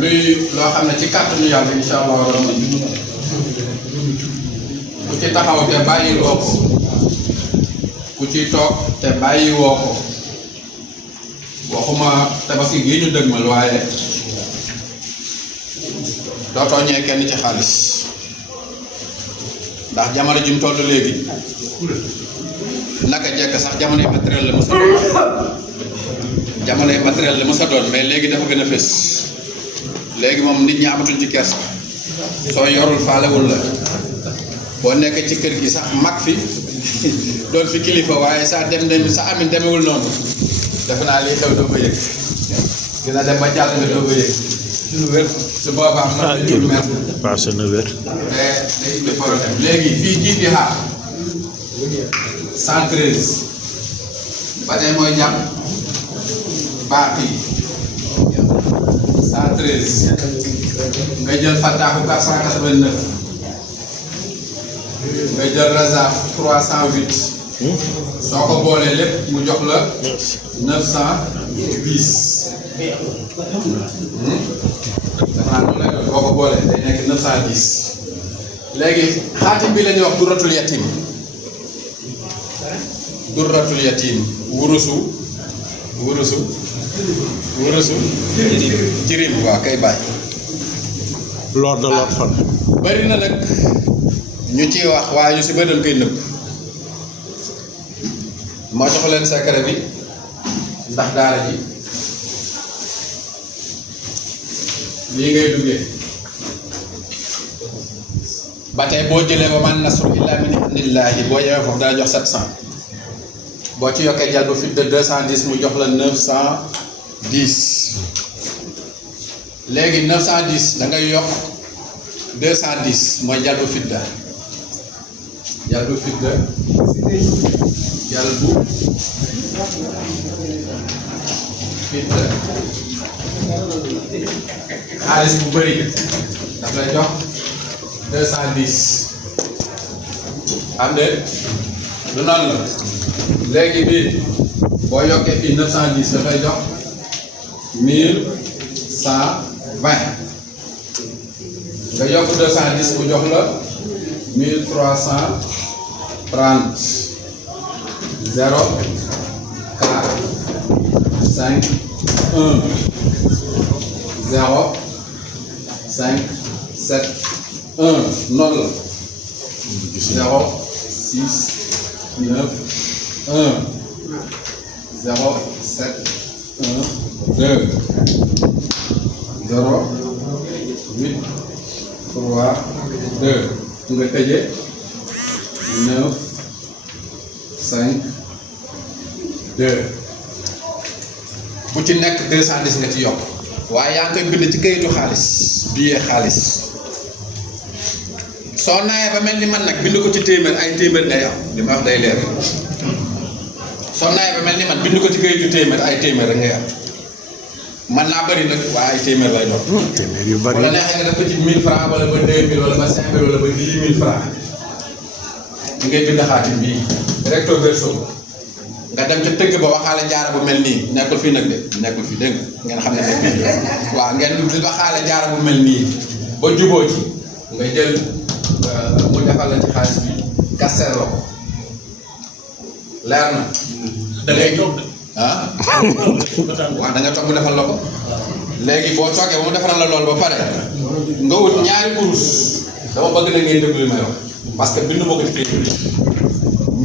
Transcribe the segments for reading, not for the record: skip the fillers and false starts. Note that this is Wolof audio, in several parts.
luy loo xam ne ci kàttanu yàlla incha allah rabbi ku ci taxaw te bàyyi woo ko ku ci toog te bàyyi woo ko waxuma tabaski gii ñu dëgmal waaye dootoo ñee kenn ci xaalis ndax jamono ji mu toll léegi naka jekk sax jamonoy matériel la mës a doon jamonoy matériel la mës a doon mais léegi dafa gën a fës léegi moom nit ñi amatuñ ci kersa soo yorul faalewul la boo nekk ci kër gi sax mag fi doon fi kilifa waaye sa amin demewul noonu defe naa lii xew doo ko yëg dina dem ba jàll nga doo ko yëg suñu wér su boobaa mën na jur mer passé na wér mais day indi problème léegi fii jiit bi xaar 113 ba tey mooy jàpp baax yi 113 nga jël fattaaku 489 nga jël razak 308 soo ko boolee lépp mu jox la 910 dafa noonu la boo ko boolee day nekk 910 léegi xaatim bi la ñuy wax durratul yatim durratul yatim wurusu jirim waa kay bàyyi lor de lor fan bari na nag ñu ciy wax waaye ñu si bëri dañ koy nëbb moo jox leen secret bi ndax daara ji lii ngay duggee ba tey boo jëlee ba man nasru illa min indillaahi boo yewee foofu dana jox 700 boo ci yokkee jalbu fit de 210 mu jox la 910 léegi 910 da ngay yokk 210 mooy jalbu fidda jalbu fidda jalbu fidda xaalis bu bëri daf lay jox 210 am de du noonu la léegi bii boo yokkee fii 910 dafay jox 1120 nga yokk 210 mu jox la 1330 0 4 5 1 0 5 7 1 noonu la 0 6 9 1 0 7 1 2 0 8 3 2 nga tëjee 9 5 2 bu ci nekk 210 nga ci yokk waaye yaa ngi koy bind ci kayitu xaalis billet xaalis soo naayee ba mel ni man nag bind ko ci téeméer ay téeméer ngay am li ma wax day leer soo naayee ba mel ni man bind ko ci kayitu téeméer ay téeméer rek ngay am man naa bëri nag waaye ay téeméer lay doon. téeméer yu bëri wala neexee nga def ko ci 1000 francs wala ba 2000 wala ba 5000 wala ba 10 000 francs di ngay bind xaatim bii recto verso nga dem ca tëgg ba waxaale jaara bu mel nii nekkul fii nag de nekkul fii dégg nga ngeen xam ne nekkul fii waaw ngeen waxaale jaara bu mel nii ba juboo ci nga jël mu defal la ci xaalis bi kaster la ko leer na. da ngay toog ah waaw da nga toog mu defal la ko léegi boo toogee ba mu defaral la loolu ba pare nga wut ñaari kurus dama bëgg na ngeen déglu li may wax parce que bindu ma ko ci kii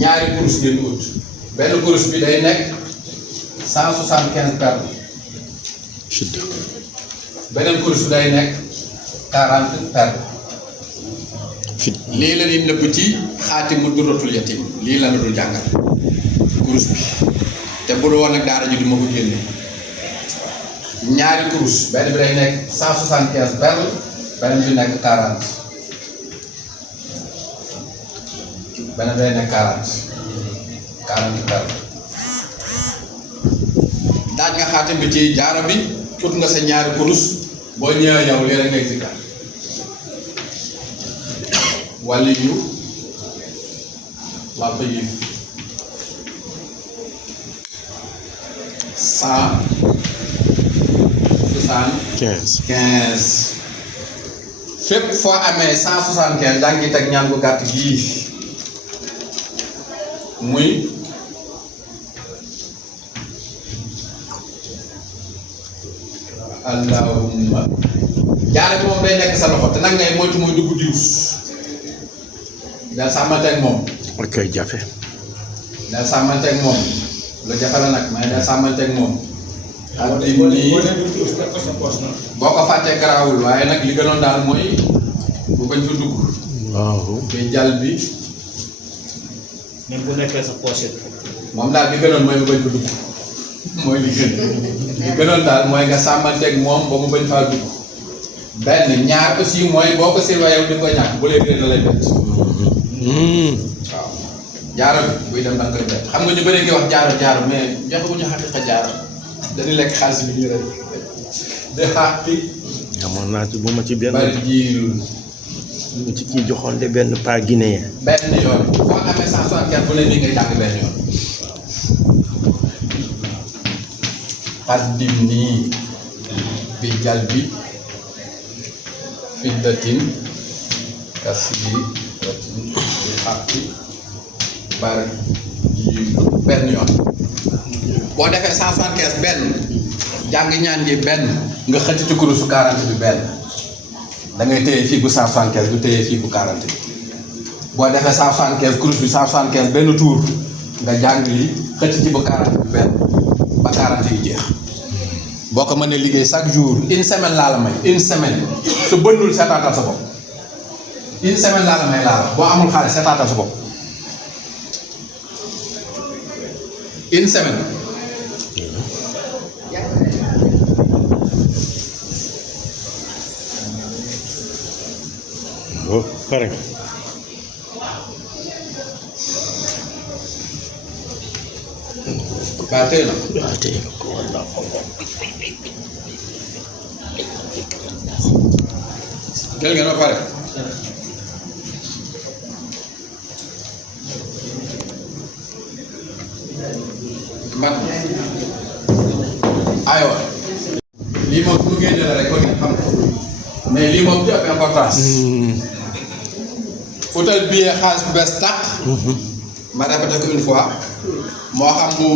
ñaari kurus ngeen wut benn kurus bi day nekk 175 perles beneen kurus bi day nekk 40 perles lii la ñuy nëbb ci xaatimu durratul yatim lii la dul jàngal kurus bi te bu dul woon nag daara ji du ma ko génne ñaari kurus benn bi day nekk 175 perles beneen bi nekk 40 beneen bi day nekk 40 perles daaj nga xaatim bi ci jaara bi ut nga sa ñaari kurus boo ñëwee yow lii rek ngay zikkar wàllu yu la bëgg 100 15. fépp foo amee 175 daa ngi teg ñaan bu gàtt gii muy allahumma jaare bi moom day nekk sa loxo te nag ngay moytu muy dugg diwus del sàmmanteeg moom ak koy jafe. del sàmmanteeg moom lu jafe la nag mais del sàmmanteeg moom ak di nii boo ko fàttee garaawul waaye nag li gënoon daal mooy bu bañ fa dugg waaw. te jal bi même bu nekkee sa pochette. moom daal li gënoon mooy mu bañ fa dugg mooy li gënoon daal mooy nga sàmmanteeg moom ba mu bañ faa dugg benn ñaar aussi mooy boo ko surveillé di ko ñàkk bu lee gën a lay bett waaw jaaro bi buy dem da nga koy bett xam nga ñu bëri ngi wax jaaro mais joxe bu ñu xaqiqa jaaro dañuy lekk xaalis bi ñu rek de xaaqi amoon naa ci bu ma ci benn bari jiirul mu ci kii joxoon de benn pas guinéen. benn yoon boo amee 175 bu ne nii nga jàng benn yoon xaddim nii bi jal bi fiddatin kasri ratin bi xaqi bari jiirul benn yoon boo defee 175 benn jàng ñaan ji benn nga xëcc ci kurusu 40 bi benn da ngay téye fii bu 175 bu téye fii bu 40 bi boo defee 175 kurus bi 175 benn tour nga jàng li xëcc ci bu 40 bi benn ba 40 yi jeex boo ko mënee liggéey chaque jour une semaine laa la may une semaine su bënnul seetaatal sa bopp une semaine laa la may laa la boo amul xaalis seetaatal sa bopp une semaine. oh pare. waaw tey na waaw tey ko walla. jël ngeen ba pare man aywa lii moom fu mu génne la rek ko ngeen xam mais lii moom ci ëpp importance utal billet xaalis bu bees tàq ma répété ko une fois moo xam bu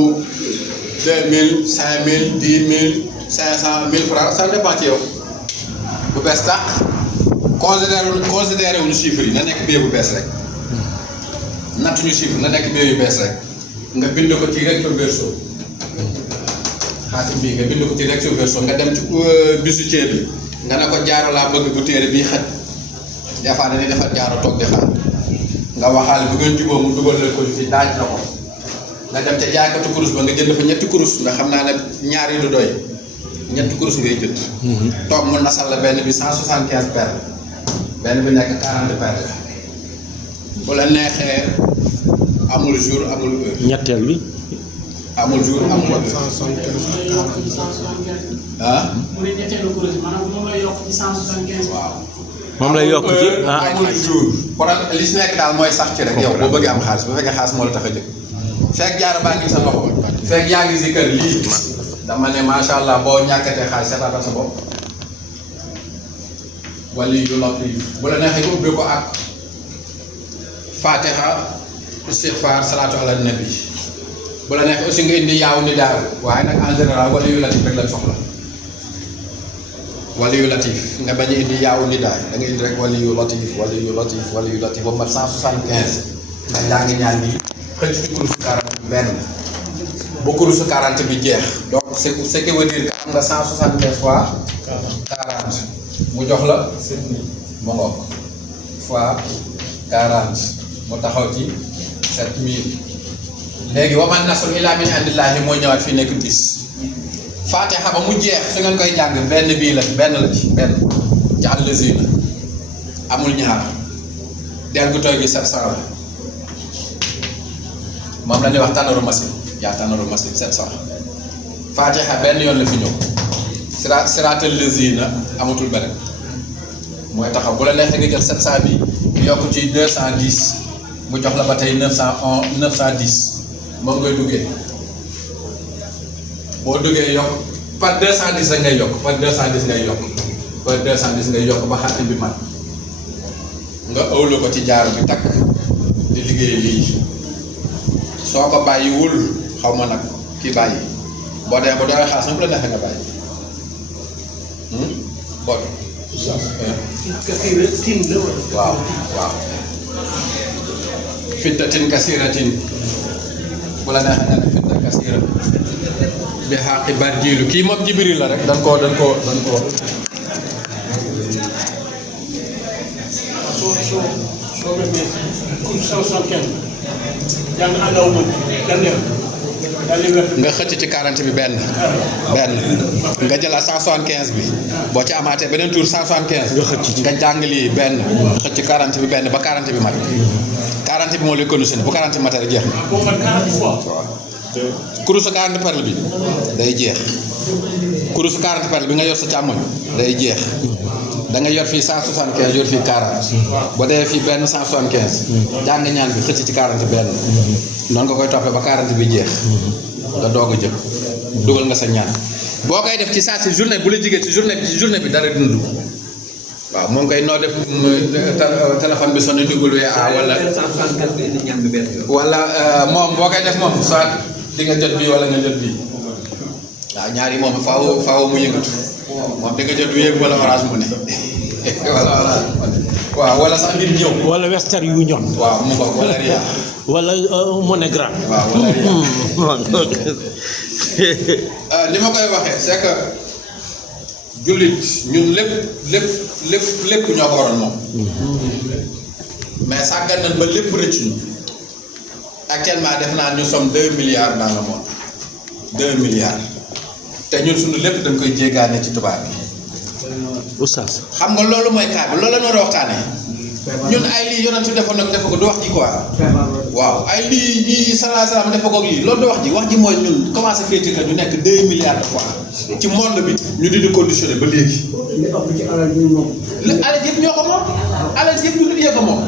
2000 5000 10 000 500 1000 francs ça dépend ci yow bu bees tàq considéré wuñu chiffre yi na nekk billet bu bees rek nattuñu chiffre na nekk billet yu bees rek nga bind ko ci recto verso xaatim bii nga bind ko ci recto verso nga dem ci bijoutier bi nga ne ko jaaro laa bëgg bu téere bii xaj des fois dañuy defar jaaro toog di xaar nga waxaale bu ngeen juboo mu dugal leen ko fi daaj na ko nga dem ca jaaykatu kurus ba nga jënd fa ñetti kurus nga xam naa ne ñaar yi du doy ñetti kurus ngay jënd toog mu nasal la benn bi 175 paires benn bi nekk 40 paires bu la neexee amul jour amul heure ñetteel bi. amul jour amul heure ah mu ne ñetteelu kuréel maanaam moom lay yokk ci 175. waaw moom lay yokk ci amul jour problème li si nekk daal mooy sax ci rek yow boo bëggee am xaalis bu fekkee xaalis moo la tax a jóg fekk jaaro baa ngi sa loxo fekk yaa ngi si kër lii dama ne macha allah boo ñàkkatee xaalis seetaatal sa bopp wala yu latif bu la neexee nga ubbi ko ak fatiha istighfar salaatu ala nabi bu la neexee aussi nga indi yaaw ni daal waaye nag en général wala yu latif rek lañ soxla wala yu latif nga bañ a indi yaaw ni daal da nga indi rek wala yu latif wala yu latif wala yu latif ba mat 175 nga jàng ñaan bi xëcc ci kurusu 40 benn bu kurusu 40 bi jeex donc ce qui veut dire que am nga 175 fois 40 mu jox la mu ngoog fois 40 mu taxaw ci 7000 léegi wa man nasru illaa min indillaahi moo ñëwaat fii nekk 10 Fatiha ba mu jeex su ngeen koy jàng benn bii la benn ci allazina amul ñaar del gu tooy gi 700 la moom la ñuy wax tanaru masin yaa tanaru masin 700 Fatiha benn yoon la fi ñëw siraatal lazina amatul beneen mooy taxaw bu la neexee nga jël 700 bi yokk ci 210 mu jox la ba tey 910 moom ngay duggee boo duggee yokk par 210 la ngay yokk par 210 ngay yokk par 210 ngay yokk ba xaatim bi mat nga ëwlu ko ci jaar bi takk di liggéey lii soo ko bàyyiwul xaw ma nag kii bàyyi boo dee ba doy xaas nag bu la neexee nga bàyyi boo waaw waaw fiddatin kasiratin bu la neexee nga ne fidda kasira bi xaqi barjiilu kii moom Jibril la rek dan koo soo demee comme 175 jàng àndaw ma gànneew daal di wér. nga xëcc ci 40 bi benn nga jëlaat 175 bi boo ci amaatee beneen tour 175 nga jàng lii benn xëcc 40 bi benn ba 40 bi mat 40 bi moo lay conditionné bu 40 bi matee rek jeex na. boo mat 40 fois. kurusu 40 perle bi day jeex kurusu 40 perle bi nga yor sa càmmoñ day jeex da nga yor fii 175 yor fii 40 boo dee fii benn 175 jàng ñaan bi xëcc ci 40 benn noonu nga koy toppee ba 40 bi jeex nga doog a jëm dugal nga sa ñaan boo koy def ci saa si journée bu la jigee ci journée bi dara dund waaw moom koy noo def téléphone bi sonné dugul wala moom boo koy def moom soit di nga jot bii wala nga jot bii waaw ñaari moom faaw mu yëngatu moom di nga jot wéeb wala orange mu ne waaw wala sax mbir ñëw wala western yu ñor. waaw mu ko wala ria wala monogram. waaw wala ria li ma koy waxee c'est que jullit ñun lépp ñoo ko waroon moom mais sàggan nañ ba lépp rëcc ñu actuellement def naa ñu sommes 2 milliards dans le monde 2 milliards te ñun suñu lépp dañ koy jéggaane ci tubaab bi. Oustaz. xam nga loolu mooy cas bi loolu la ñu war a waxtaanee ñun ay lii yonent bi defoon nag defe ko du wax ji quoi waaw ay lii salaam defe ko lii loolu du wax ji mooy ñun commencé féete que ñu nekk 2 milliards de fois ci monde bi ñu di conditionné ba léegi. alal yëpp ñoo ko moom alal yëpp ñu nit yee ko moom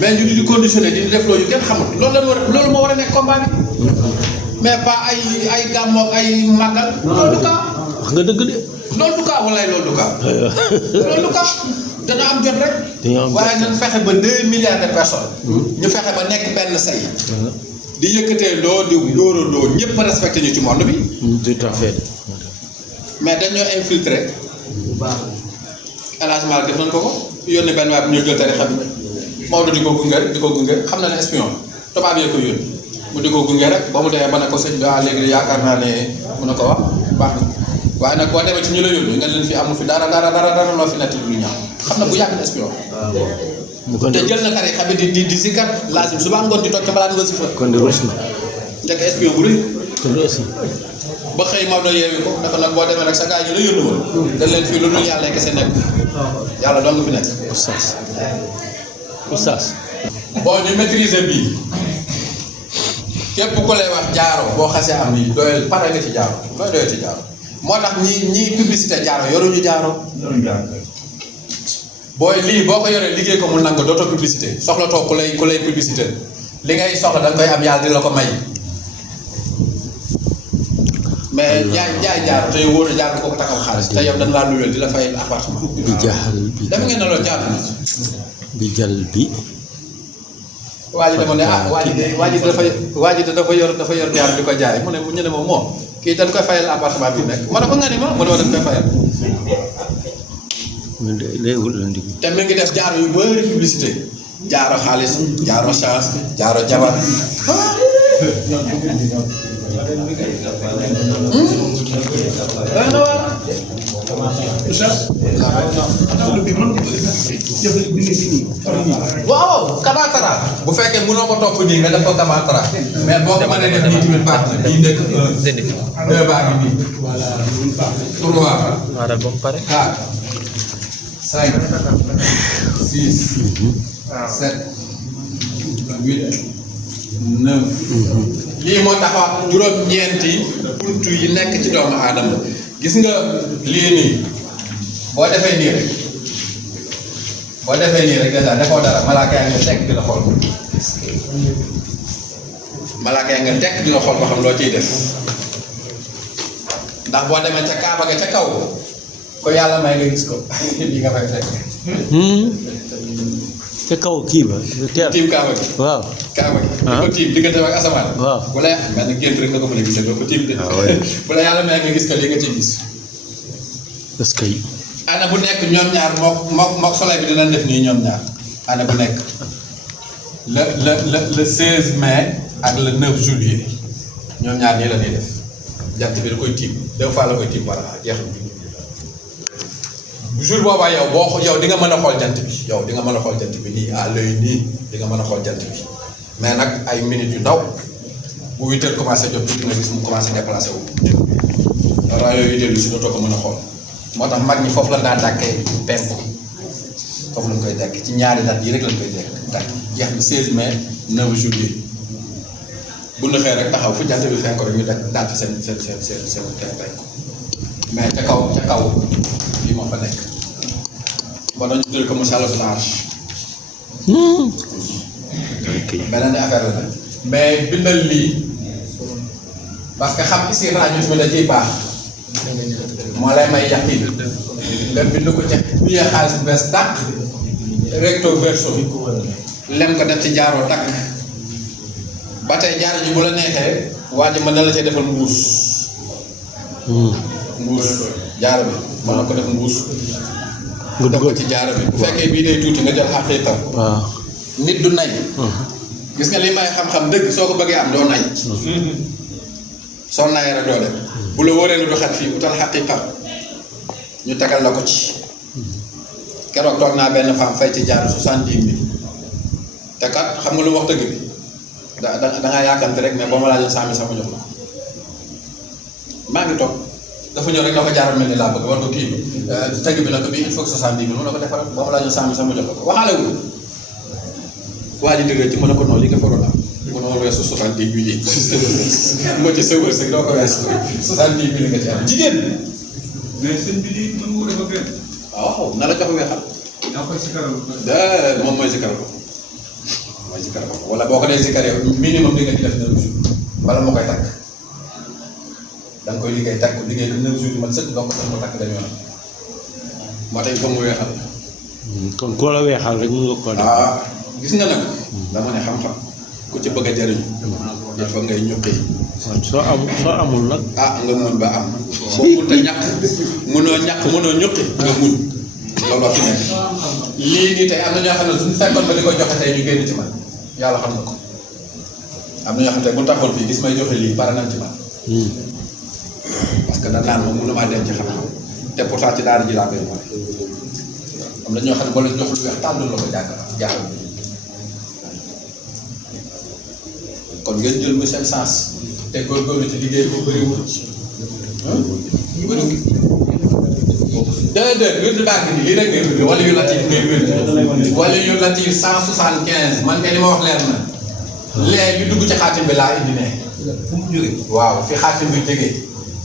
mais ñu di conditionné di def loolu kenn xamul loolu moo war a nekk combat bi mais pas ay gàmmoog ay màggal loolu du cas. wax nga dëgg de. loolu du cas walaay loolu du cas loolu du cas dana am jot rek. waaye nañ fexe ba 2 milliards de personnes. ñu fexe ba nekk benn say. di yëkkatee doo di dóorandoo ñëpp respecté ñu ci monde bi. tout à fait. mais dañoo infiltré. élagement def nañ ko yónnee benn waay bu ñu jël tarixa bi Maodo di ko gunge xam na ne espion tubaab yee ko yónni mu di ko gunge rek ba mu demee ba ne ko sëñ bi léegi yaakaar naa ne mun na ko wax baax na waaye nag boo demee ci ñu la yónni nga leen fi amu fi dara loo fi nekk lu ñaaw xam na bu yàgg na espion. te jël na tarixa bi di sikkat lazim suba ngoon di toog ca balaa nga si fa. kon de rus na. njëkk espion bu rëy. kon de aussi. ba xëy Maodo yeewi ko ne ko nag boo demee nag sa gars yi la yónni woon dañ leen fii lu dul yàlla kese nekk yàlla dong fi nekk. Oustaz. bon ñu maîtriser bii képp ku lay wax jaaro boo xasee am nii doyal pare nga ci jaaro looy doyal ci jaaro moo tax ñi publicité jaaro yoruñu jaaro booy lii boo ko yoree liggéey ko mu nangu dootoo publicité soxla toog ku lay publicité li ngay soxla da nga koy am yàlla di la ko may mais jaay jaaro te yow wóor na jaar ko taxaw xaalis te yow dañ laa luyeel di la fay appartement. bi jaaxal bi def ngeen ne loolu jaar na. bi jàll bi. waa ji dama ne waa ji dafa yor jaar di ko jaay mu ne ñu ne ma moom kii dañ koy fayal appartement bi nekk ma ne ko nga ni ma mu ne ma dañ koy fayal. léegi la ndig. te mi ngi def jaaro yu bëri publicité jaaro xaalis jaaro chance jaaro jabar. waaw kamaatara bu fekkee mënoo ko topp nii nga def ko kamaatara mais boo ko mënee def nii tamit baax na bii nekk 2 baa ngi nii 3 waaral ba mu pare 4 5 6 7 8 9 lii moo taxaw juróom-ñeenti buntu yi nekk ci doomu aadama gis nga lii nii boo defee nii rek dèjà defoo dara malaaka yaa nga tekk di la xool malaaka yaa nga tekk di la xool ba xam loo ciy def ndax boo demee ca Kaaba ga ca kaw ko yàlla may nga gis ko lii nga fay fekk. te kaw kii ba teer tiim Kaaba gi. waaw Kaaba gi. di ko tiim diggante ak asamaan. waaw bu la mel ni gént rek nga ko mën a gisee doo ko tiim de. bu la yàlla may nga gis ko lii nga ciy gis. est-ce que ana bu nekk ñoom ñaar mook soleil bi dinañ def nii ñoom ñaar ana bu nekk le 16 mai ak le 9 juillet ñoom ñaar nii la ñuy def jant bi da koy tiim 2 fois la koy tiim voilà jeex na bu jour boobaa yow di nga mën a xool jant bi yow di nga mën a xool jant bi nii à l'œil nii di nga mën a xool jant bi mais nag ay minutes yu ndaw bu 8 heures commencé jot tuuti nga gis mu commencé déplacé wu rajo yooyu dellu si dootoo ko mën a xool. moo tax mag ñi foofu la daa dàkkee penku foofu lañ koy dàkk ci ñaari date yi rek lañ koy dàkk jeex na 16 mai 9 juillet bu ñu xëy rek taxaw fu jant bi fenk rek ñu daal fi seen penku mais ca kaw lii moo fa nekk moo tax ñu tuddee ko Moussa Blanche beneen affaire la nag mais bindal lii parce que xam si rajo bi da ciy baax moo lay may yàqin nga bind ko ca biir xaalis bu bees dàq recto verso lem ko def ci jaaroo takk ba tey jaaro ji bu la neexee waa ji mën na la cee defal mbuus jaaro bi mën na ko def mbuus nga def ko ci jaaro bi bu fekkee bii day tuuti nga jël xaqiiqa waaw nit du nay gis nga li may xam-xam dëgg soo ko bëggee am doo nay soo nayee rek doo dem bu la wóoree ne du xat fii utal xaqiiqa ñu tegal la ko ci keroog toog naa benn femme fay ci jaar 70 000 te kat xam nga lu wax dëgg bi da ngaa yàkkante rek mais boo ma laajoon 100 000 sama jox la maa ngi toog dafa ñëw rek na ko jaaral mel ni laa bëgg war ko kii bi tëgg bi nag bii il faut que 70 000 mun na ko defal boo ma laajoon 100 000 sama jox la ko waxaale wu waa ji dëgg ci mën na ko noonu li nga faroon am mënoo weesu 70 000 yi moo ci sa wërsëg doo ko weesu 70 000 nga ci am jigéen. mais seen bi di mën nga ko defal. waaw na la jox weexal. yaa koy sikaral. moom mooy sikar ko mooy sikar ko wala boo ko dee sikar yow minimum li nga di def 9 jours bala moo koy takk da nga koy liggéey takk liggéey bi 9 jours yi man sëkk doo ko def mu takk dañu yoon moo tax il faut mu weexal. kon koo la weexal rek mun nga koo def. gis nga nag dama ne xam-xam ku ci bëgg a jariñu il faut ngay ñuqi. soo amul nag. nga muñ ba am boo mënta ñàkk mënoo ñuqi nga muñ looloo fi nekk lii nii tey am na ñoo xam ne suñu fekkoon ba di ko joxe tey ñu génn ci man yàlla xam na ko am na ñoo xam ne bu taxoon fii gis may joxe lii pare nañ ci man parce que dañ naan moom mënu maa denc xam-xam te pourtant ci daara ji laa koy wane am na ñoo xam ne boo leen jox lu weex tàllul la ko jaar kon ngeen jël mu seen sens te góorgóorlu ci liggéey bu bëriwul bëriwul déedéet wér di bàgg ni lii rek ngay wér wala yu latif ngay wér wala yu latif 175 man kay li ma wax leer na léegi dugg ci xaatim bi laa indi ne fu mu jógee waaw fi xaatim bi jógee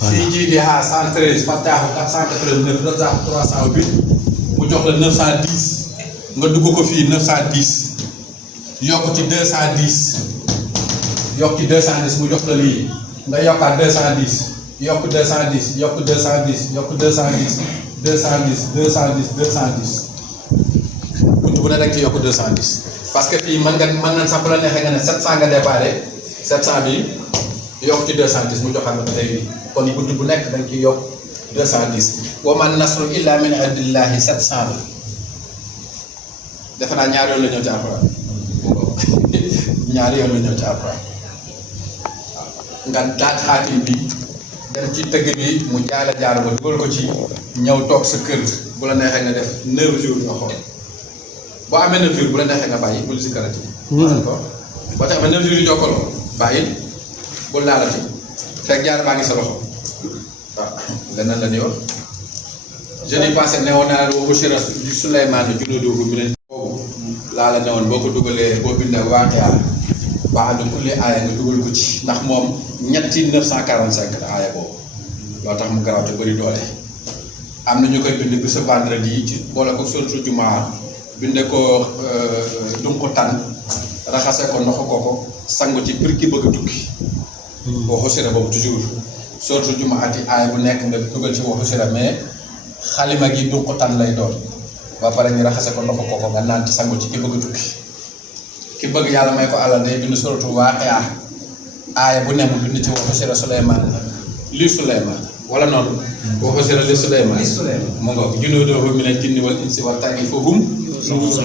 si ji di ha 113 fataaxu 489 razaaxu 308 mu jox la 910 nga dugg ko fii 910 yokk ci 210 yokk ci 210 mu jox la lii nga yokkaat 210 yokk 210 yokk 210 yokk 210 buntu bu ne rek ci yokk 210 parce que fii mën nañ sax bu la neexee nga ne 700 nga déparé 700 bi yokk ci 210 mu joxaat la tey bii kon buntu bu nekk dañ ci yokk 210 wa man nasru illa min indillahi 700 la defe naa ñaari yoon la ñëw ci alxuraan ñaari yoon la ñëw ci alxuraan nga daaj xaatim bi dem ci tëgg bi mu jaay la jaar ba dugal ko ci ñëw toog sa kër bu la neexee nga def 9 jours nga xool boo amee 9 jours bu la neexee nga bàyyi bul si karati. boo tax amee 9 jours yu jokkaloo bàyyi bul laalati fekk jaar baa ngi sa loxo waaw leneen la ñuy wax. je n'ai passé newoon naa la Bachira Souleymane junuuduhu min boobu laa la newoon boo ko dugalee boo bindee Waaqia ba'da kulli aaya nga dugal ko ci ndax moom ñetti 945 la aaya boobu loo tax mu garaaw te bëri doole. am na ñu koy bind bi sa vendredi ci boole ko surtout jumaa binde ko dunqu tan raxase ko ndoxu ko sangu ci pour ki bëgg a tukki. boo xosee boobu toujours surtout jumaati aay bu nekk nga dugal ci waxu sira mais xalima gi du ko tan lay doon ba pare ñu raxase ko ndox ko nga naan ci sangu ci ki bëgg tukki ki bëgg yàlla may ko alal day bind surtout Waaqia aaya bu ne mu bind ci waxu sira Suleymaan li Suleymaan wala noonu waxu sira li Suleymaan mu nga junuuduhu minal jinni wal insi wa ta'ifuhum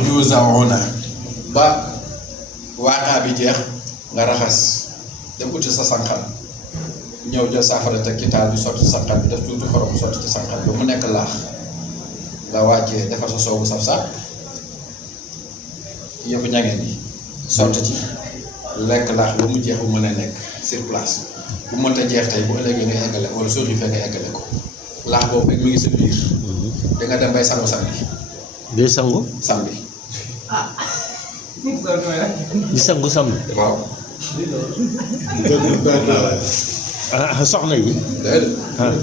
yuzauna ba Waaqia bi jeex nga raxas dem uti sa sànqal ñëw jël saafara teg ci taal bi sotti ci sànqal bi def tuuti xorom sotti ci sànqal ba mu nekk laax nga wàccee defar sa soowu saf-saf yëfu ñangeen yi sotti ci lekk laax ba mu jeex bu mën a nekk sur place bu mënta jeex tey bu ëllëgee nga eggale wala soo xiifee nga eggale ko laax boobu rek mi ngi sa biir da nga dem bay sangu samedi day sangu samedi di sangu samedi waaw soxna yi déedéet ah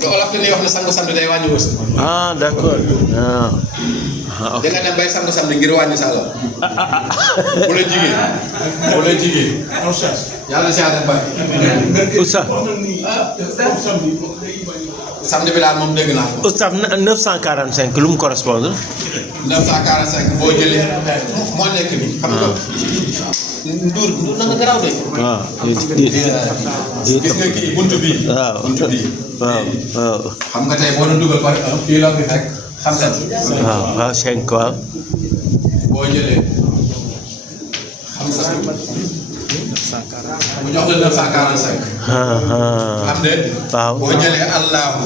te olof dañuy wax ne sangu samedi day wàññi wërsëg ah d'accord ah ok da nga dem bay sangu samedi ngir wàññi sa alal bu la jigéen yàlla si àll ba Oustaz samedi bi daal moom dégg naa ko Oustaz 945 lu mu correspondre 945 boo jëlee moo nekk nii xam nga nduur na nga garaaw de waaw gis nga kii buntu bii waaw buntu bii waaw xam nga tey boo doon dugal par exemple fii la fi fekk xam sa waaw 5 waaw boo jëlee xam sa mu jox la 945 am de waaw boo jëlee allahu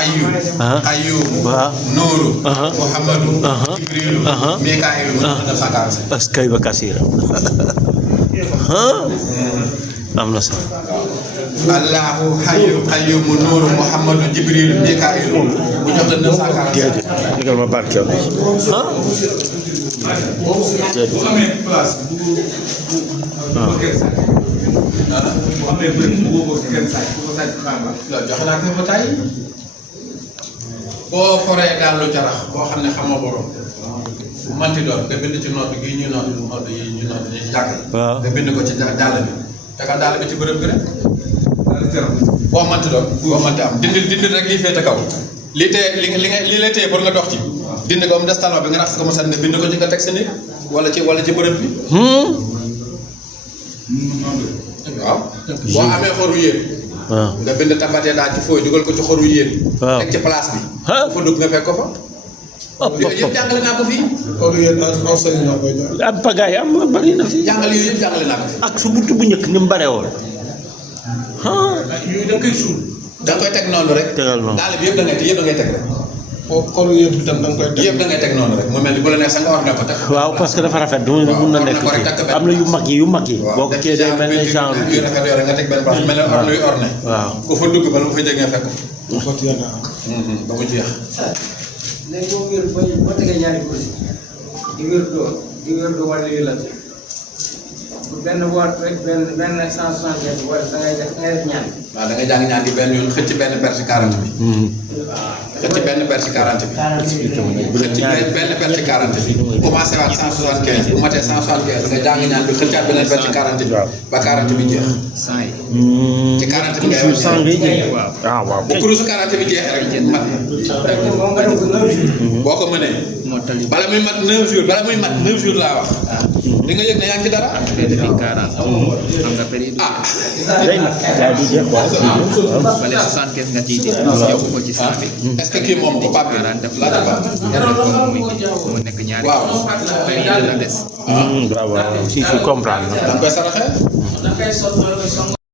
ayyu ayyub waaw nuuru Aha. muhammadu Aha. jibrilu Aha. mikaayilu mu jox la 945 askay ba kasira am na sax allahu hayyu qayyumu nuuru muhammadu jibrilu mikaayilu mu jox la 945 déedéet digal ma barkeel bu amee place bu bu kenn sax bu amee bërëb bu ko kenn sax bu ko sax xaar loolu joxe naa ko ba tey boo foree daal lu jarax boo xam ne xamoo borom bu manti doon nga bind ci nodd gi ñu nodd yi ñu nodd yi jàkk waaw nga bind ko ci dàll bi tegal dàll bi ci bërëb bi rek daal jaram boo manti doon boo manti am dindil rek lii féete kaw lii tee li lay téye pour nga dox ci dindi ko mu des talon bi nga rax ko mu set ne bind ko ci nga teg sa nit wala ci bërëb bi waaw boo amee xoru yéen waaw nga bind tabatee daal ci fooy dugal ko ci xoru yéen waaw teg ci place bi ah fa dugg nga fekk ko fa yooyu yëpp jàngale naa ko fii am pagaay am bari na fi jàngale yooyu yëpp jàngale naa ko fi ak su buntu bu njëkk ni mu bare woon yooyu da nga koy suul. da nga koy teg noonu rek tegal noonu daal bi yëpp da ngay teg rek xolu yëpp itam da nga koy teg yëpp da ngay teg noonu rek mu mel ni bu la neex sax nga war na ko teg waaw parce que dafa rafet du mun na nekk am na yu mag yi boo ko kii day mel ne genre yu rafet yooyu rek nga teg benn place mel ne orne yu orne waaw ku fa dugg ba lu fa jógee fekk ko teel a ba mu jeex léegi boo wér boo tegee ñaari kursi di wér doo wàllu yu la bu benn boîte rek benn 160 wala da ngay def ñaan. waaw da ngay jàng ñaan di benn yoon xëcc benn per ci 40 bi xëcc benn per ci 40 bi xëcc benn per ci 40 bi commencé waat 175 bu matee 175 nga jàng ñaan bi xëccaat beneen per ci 40 bi ba 40 bi jeex ci 40 bi ngay wax sang ngay jël waaw bu kurusu 40 bi jeexee rek mat na moom nga def ko 9 jours. boo ko mënee bala muy mat 9 jours laa wax di nga yëg ne yaa ngi ci dara day mat daa di jeex waaw Bale 75 nga ciy def yokk ko ci 100 bi. est-ce que kii moom ko papier la mu nekk ñaari. waaw tey la des. waaw si comprendre na da nga koy saraxee